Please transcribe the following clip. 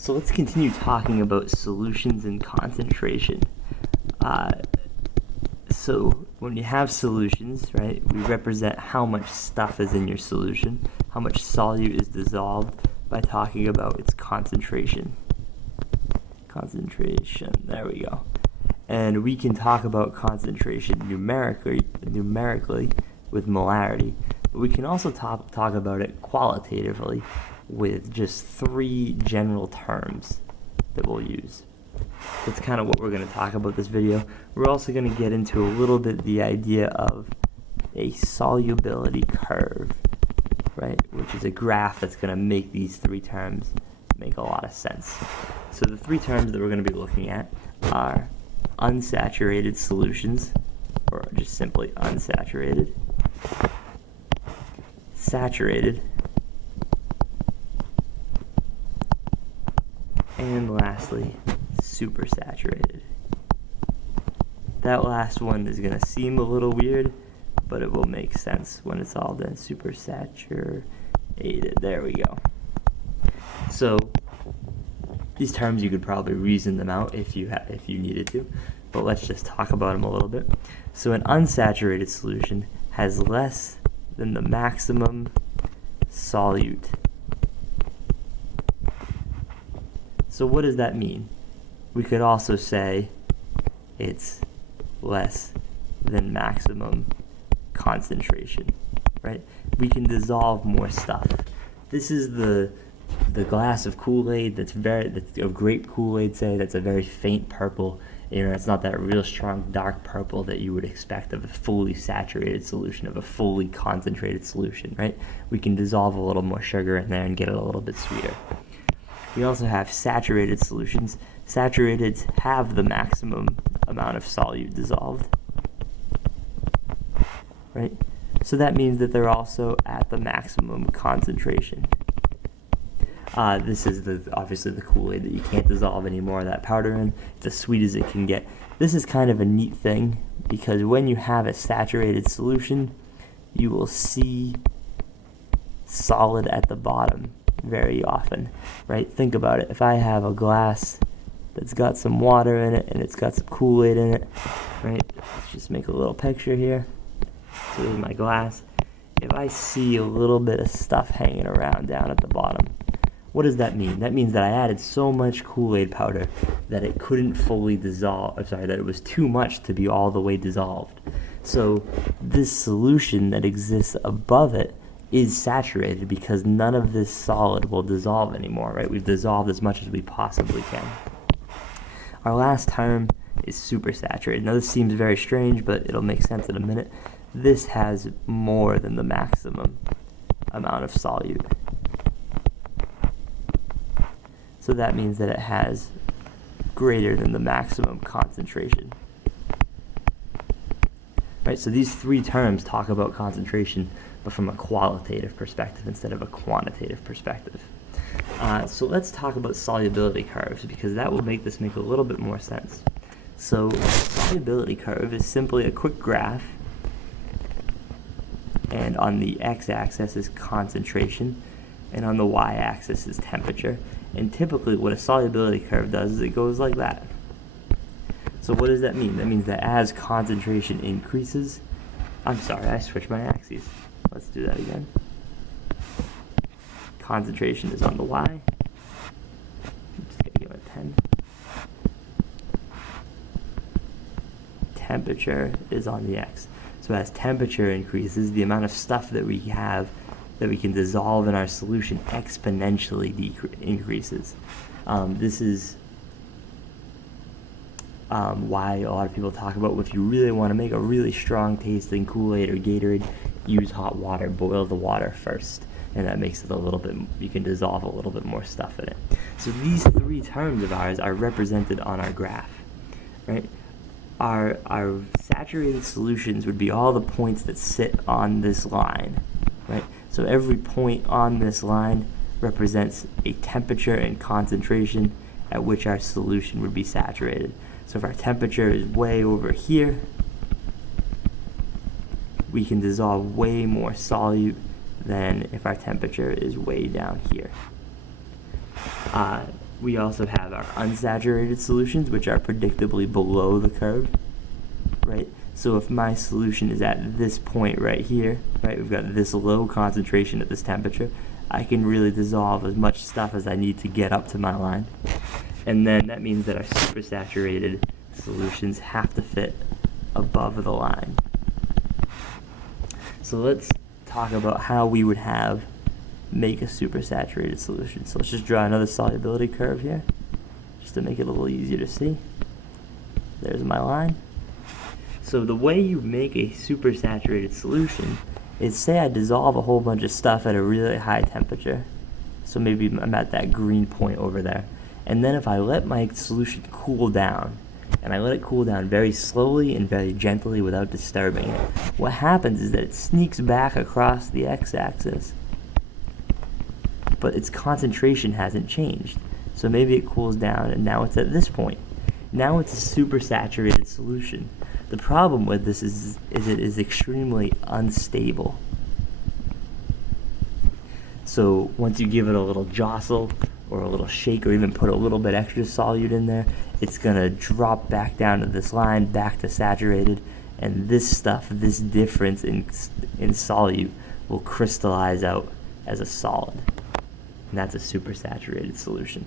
So let's continue talking about solutions and concentration. So when you have solutions, right, we represent how much stuff is in your solution, how much solute is dissolved by talking about its concentration. Concentration, there we go. And we can talk about concentration numerically with molarity, but we can also talk about it qualitatively with just three general terms that we'll use. That's kind of what we're going to talk about this video. We're also going to get into a little bit the idea of a solubility curve, right? Which is a graph that's going to make these three terms make a lot of sense. So the three terms that we're going to be looking at are unsaturated solutions, or just simply unsaturated, saturated, and lastly, supersaturated. That last one is going to seem a little weird, but it will make sense when it's all done. Supersaturated. There we go. So these terms, you could probably reason them out if you needed to, but let's just talk about them a little bit. So an unsaturated solution has less than the maximum solute. So what does that mean? We could also say it's less than maximum concentration, right? We can dissolve more stuff. This is the glass of Kool-Aid that's of grape Kool-Aid, say, that's a very faint purple. You know, it's not that real strong dark purple that you would expect of a fully saturated solution, of a fully concentrated solution, right? We can dissolve a little more sugar in there and get it a little bit sweeter. We also have saturated solutions. Saturateds have the maximum amount of solute dissolved, right? So that means that they're also at the maximum concentration. This is obviously the Kool-Aid that you can't dissolve any more of that powder in. It's as sweet as it can get. This is kind of a neat thing because when you have a saturated solution, you will see solid at the bottom very often, right? Think about it. If I have a glass that's got some water in it and it's got some Kool-Aid in it, right? Let's just make a little picture here. So there's my glass. If I see a little bit of stuff hanging around down at the bottom, what does that mean? That means that I added so much Kool-Aid powder that it couldn't fully dissolve. That it was too much to be all the way dissolved. So this solution that exists above it is saturated because none of this solid will dissolve anymore, right? We've dissolved as much as we possibly can. Our last term is supersaturated. Now this seems very strange, but it'll make sense in a minute. This has more than the maximum amount of solute. So that means that it has greater than the maximum concentration. Right, so these three terms talk about concentration, but from a qualitative perspective instead of a quantitative perspective. So let's talk about solubility curves because that will make this make a little bit more sense. So solubility curve is simply a quick graph, and on the x-axis is concentration, and on the y-axis is temperature. And typically what a solubility curve does is it goes like that. So what does that mean? That means that as concentration increases, I switched my axes. Let's do that again. Concentration is on the y. I'm just going to get my pen. Temperature is on the x. So as temperature increases, the amount of stuff that we have that we can dissolve in our solution exponentially increases. This is why a lot of people talk about if you really want to make a really strong tasting Kool-Aid or Gatorade, use hot water, boil the water first, and that makes it a little bit, you can dissolve a little bit more stuff in it. So these three terms of ours are represented on our graph, right? Our saturated solutions would be all the points that sit on this line, right? So every point on this line represents a temperature and concentration at which our solution would be saturated. So if our temperature is way over here, we can dissolve way more solute than if our temperature is way down here. We also have our unsaturated solutions, which are predictably below the curve, right? So if my solution is at this point right here, right, we've got this low concentration at this temperature, I can really dissolve as much stuff as I need to get up to my line. And then that means that our supersaturated solutions have to fit above the line. So let's talk about how we would make a supersaturated solution. So let's just draw another solubility curve here, just to make it a little easier to see. There's my line. So the way you make a supersaturated solution is, say I dissolve a whole bunch of stuff at a really high temperature. So maybe I'm at that green point over there. And then if I let my solution cool down, and I let it cool down very slowly and very gently without disturbing it, what happens is that it sneaks back across the x-axis, but its concentration hasn't changed. So maybe it cools down and now it's at this point. Now it's a supersaturated solution. The problem with this is it is extremely unstable. So once you give it a little jostle or a little shake or even put a little bit extra solute in there, it's gonna drop back down to this line, back to saturated, and this stuff, this difference in solute will crystallize out as a solid. And that's a supersaturated solution.